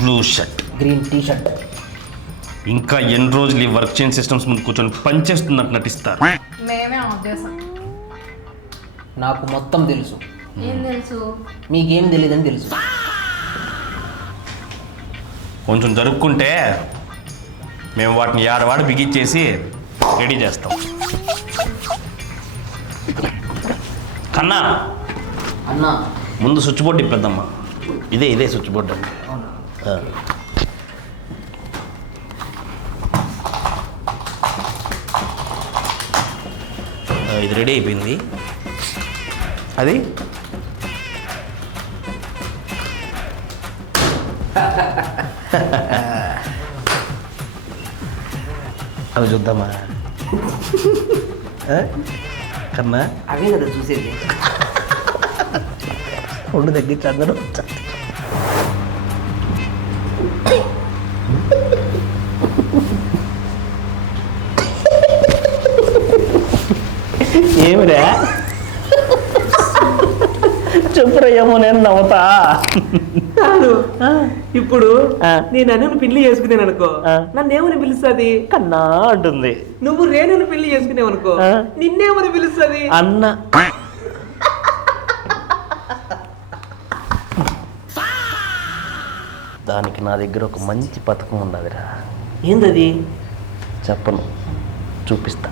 Blue shirt, green T shirt. ఇంకా ఎన్ని రోజులు ఈ వర్క్ చైన్ సిస్టమ్స్ ముందు కూర్చొని పనిచేస్తున్నట్టు నటిస్తారు? మేమే ఆఫ్ చేసాం. నాకు మొత్తం తెలుసు. ఏం తెలుసు? మీకేం తెలియదని తెలుసు. కొంచెం జరుపుకుంటే మేము వాటిని ఏడవాడ బిగించేసి రెడీ చేస్తాం. కన్నా అన్నా, ముందు స్విచ్ బోర్డు ఇప్పేద్దమ్మా. ఇదే స్విచ్ బోర్డు అండి. ఇది రెడీ అయిపోయింది. అది అవి చూద్దామా కన్నా? అవే కదా చూసేది. ఒళ్ళు తగ్గించి అందరూ ఏమిరా చెప్పురయ్యేమో నేను నవ్వుతా. ఇప్పుడు నేను అన్నను పెళ్లి చేసుకున్నాను అనుకో, నన్ను ఏమని పిలుస్తుంది? కన్నా అంటుంది. నువ్వు రేణుని పెళ్లి చేసుకునేవు అనుకో, నిన్నేమని పిలుస్తుంది? అన్న. దానికి నా దగ్గర ఒక మంచి పథకం ఉన్నదిరా. ఏందది? చెప్పను, చూపిస్తా.